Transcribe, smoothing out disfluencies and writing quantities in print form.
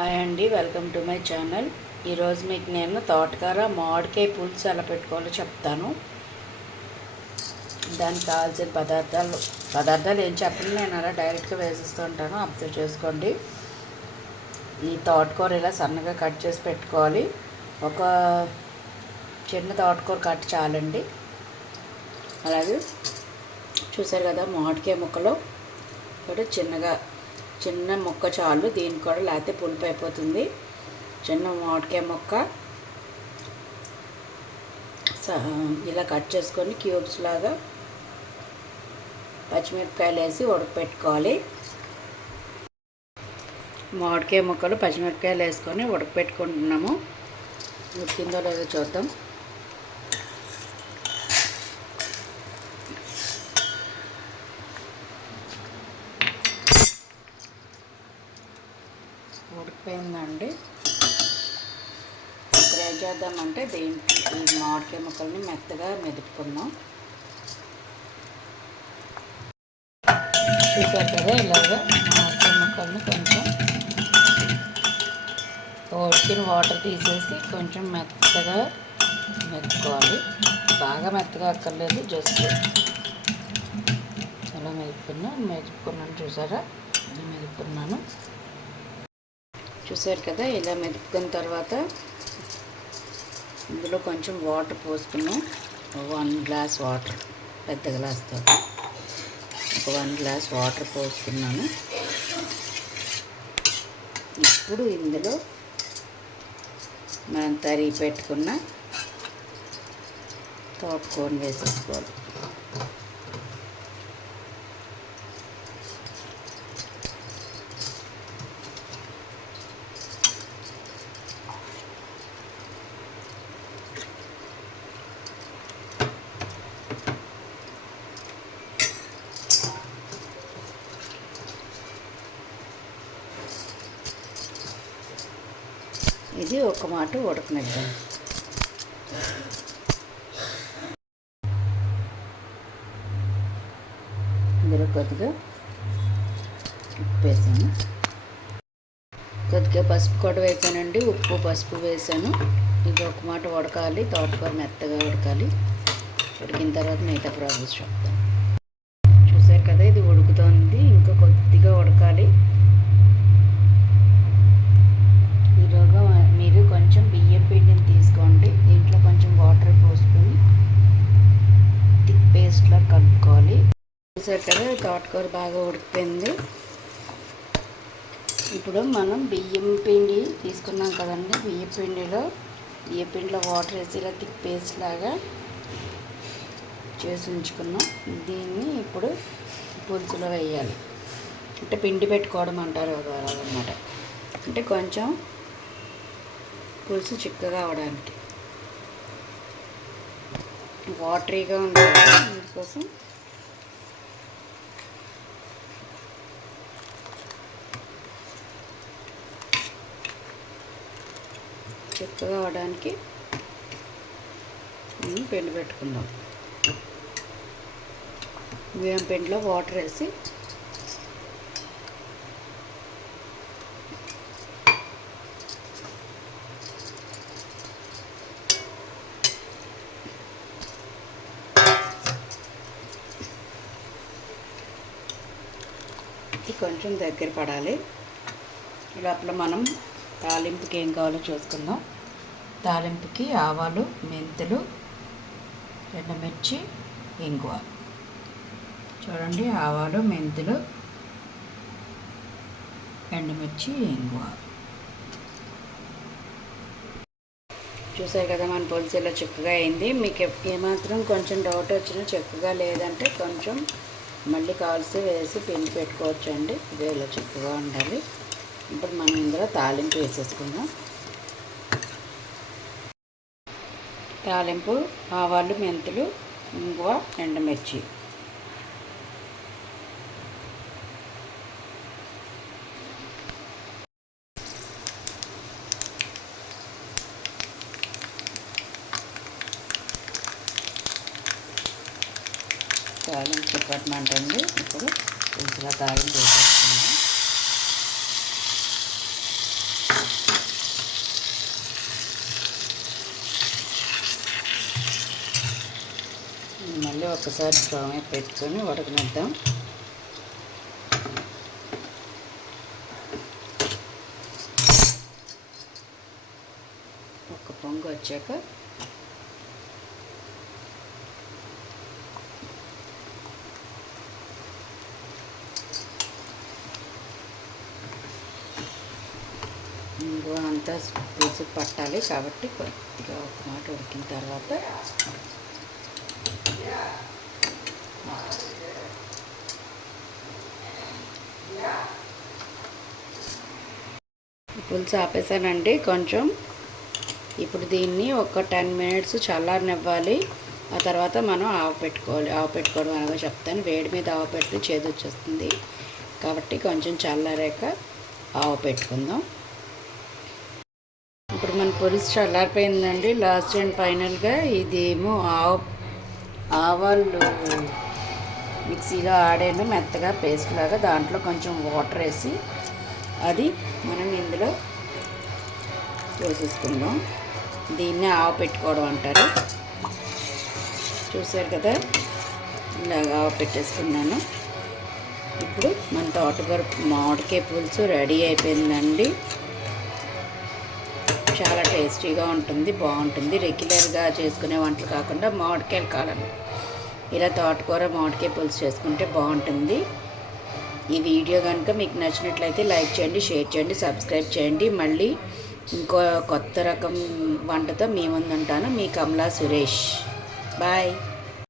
Hi అండి, welcome to my channel. ఈరోజు మీకు నేను తోటకూర మామిడికాయ పులుసు ఎలా పెట్టుకోవాలో చెప్తాను. దానికి కావాల్సిన పదార్థాలు ఏం చెప్పండి, నేను అలా డైరెక్ట్గా వేసేస్తూ ఉంటాను, అబ్జర్వ్ చేసుకోండి. ఈ తోటకూర ఇలా సన్నగా కట్ చేసి పెట్టుకోవాలి. ఒక చిన్న తోటకూర కట్ చాలండి. అలాగే చూసారు కదా, మామిడికాయ ముక్కలు కూడా చిన్న ముక్క చాలు, దీనికి కూడా లేకపోతే పులుపు అయిపోతుంది. చిన్న మామిడికాయ ముక్క ఇలా కట్ చేసుకొని క్యూబ్స్ లాగా పచ్చిమిరపకాయలు వేసి ఉడకపెట్టుకోవాలి. మామిడికాయ ముక్కలు పచ్చిమిరపకాయలు వేసుకొని ఉడకపెట్టుకుంటున్నాము. ఉడికిందో లేదో చూద్దాం. ఉడికిపోయిందండి. ఇప్పుడు ఏం చేద్దామంటే ఈ మామిడికాయ ముక్కల్ని మెత్తగా మెదుపుకుందాం. చూసారు కదా, ఇలాగా మామిడికాయ ముక్కల్ని కొంచెం ఉడికిన వాటర్ తీసేసి కొంచెం మెత్తగా మెదుపుకోవాలి. బాగా మెత్తగా అక్కర్లేదు, జస్ట్ ఇలా మెదుపుకున్నాను. చూసారా, మెదుపుకున్నాను. చూసారు కదా, ఇలా మెదుపుకున్న తర్వాత ఇందులో కొంచెం వాటర్ పోసుకున్నాం. 1 గ్లాస్ వాటర్, పెద్ద గ్లాస్తో ఒక 1 గ్లాస్ వాటర్ పోసుకున్నాను. ఇప్పుడు ఇందులో మనం తరిగి పెట్టుకున్న తోటకూరని వేసేసుకోవాలి. ఇది ఒక మాట ఉడకనిద్దాం. ఇందులో కొద్దిగా ఉప్పు వేసాను, కొద్దిగా పసుపు కూడా వేసానండి. ఉప్పు పసుపు వేసాను. ఇది ఒక మాట ఉడకాలి, తోటకూర మెత్తగా ఉడకాలి. ఉడికిన తర్వాత మిగతా ప్రాసెస్ చెప్తాను. చూసారు కదా, ఇది ఉడుకుతోంది, ఇంకా కొద్దిగా ఉడకాలి. ఈలోగా మీరు కొంచెం బియ్యం పిండిని తీసుకోండి. దీంట్లో కొంచెం వాటర్ పోసుకొని థిక్ పేస్ట్లా కలుపుకోవాలి. చూసారు కదా, తోటకూర బాగా ఉడికిపోయింది. ఇప్పుడు మనం బియ్యం పిండి తీసుకున్నాం కదండి, బియ్యం పిండిలో వాటర్ వేసి ఇలా థిక్ పేస్ట్ లాగా చేసి ఉంచుకున్నాం. దీన్ని ఇప్పుడు పులుసులో వేయాలి. అంటే పిండి పెట్టుకోవడం అంటారు అలాగనమాట. అంటే కొంచెం పులుసు చిక్కగా అవడానికి, వాటరీగా ఉంది కదా, దీనికోసం చిక్కగా అవడానికి పిండి పెట్టుకుందాం. బియ్యం పిండిలో వాటర్ వేసి కొంచెం దగ్గర పడాలి. లోపల మనం తాలింపుకి ఏం కావాలో చూసుకుందాం. తాలింపుకి ఆవాలు, మెంతులు, ఎండుమిర్చి, ఇంగువ. చూడండి, ఆవాలు, మెంతులు, ఎండుమిర్చి, ఇంగువ. చూసారు కదా, మన పులుసు ఇలా చిక్కగా అయింది. మీకు ఏమాత్రం కొంచెం డౌట్ వచ్చినా, చిక్కగా లేదంటే కొంచెం మళ్ళీ కాల్సి వేసి పిండి పెట్టుకోవచ్చు అండి. ఇది ఇలా చిక్కగా ఉండాలి. ఇప్పుడు మనం ఇందులో తాలింపు వేసేసుకుందాం. తాలింపు ఆవాలు, మెంతులు, ఇంగువ, ఎండుమిర్చి. తాలింపు చిక్కటమంటండి. ఇప్పుడు పులుసులో తాలింపు వేసేసుకుందాం. ఒకసారి స్టవ్ మీద పెట్టుకొని ఉడకనిద్దాం. ఒక పొంగు వచ్చాక ఇంగువ అంతా పులుసు పట్టాలి కాబట్టి కొద్దిగా ఒక మాట ఉడికిన తర్వాత పులుసు ఆపేసానండి కొంచెం. ఇప్పుడు దీన్ని ఒక 10 మినిట్స్ చల్లారనివ్వాలి. ఆ తర్వాత మనం ఆవు పెట్టుకోవడం అనగా చెప్తాను. వేడి మీద ఆవు పెడితే చేదు వచ్చేస్తుంది కాబట్టి కొంచెం చల్లారాక ఆవు పెట్టుకుందాం. ఇప్పుడు మన పులుసు చల్లారిపోయిందండి. లాస్ట్ అండ్ ఫైనల్గా ఇదేమో ఆవాలు మిక్సీలో ఆడాను మెత్తగా పేస్ట్ లాగా. దాంట్లో కొంచెం వాటర్ వేసి అది మనం ఇందులో పోసేసుకుందాం. దీన్నే ఆవు పెట్టుకోవడం అంటారు. చూసారు కదా, ఇలాగ ఆవు పెట్టేసుకున్నాను. ఇప్పుడు మన తోటకూర మామిడికాయ పులుసు రెడీ అయిపోయిందండి. చాలా టేస్టీగా ఉంటుంది, బాగుంటుంది. రెగ్యులర్గా చేసుకునే వంటలు కాకుండా మామిడికాయల కాలం ఇలా తోటకూర మామిడికాయ పులుసు చేసుకుంటే బాగుంటుంది. ఈ వీడియో కనుక మీకు నచ్చినట్లయితే లైక్ చేయండి, షేర్ చేయండి, సబ్స్క్రైబ్ చేయండి. మళ్ళీ ఇంకో కొత్త రకం వంటతో మీ ముందు ఉంటాను. మీ కమలా సురేష్. బాయ్.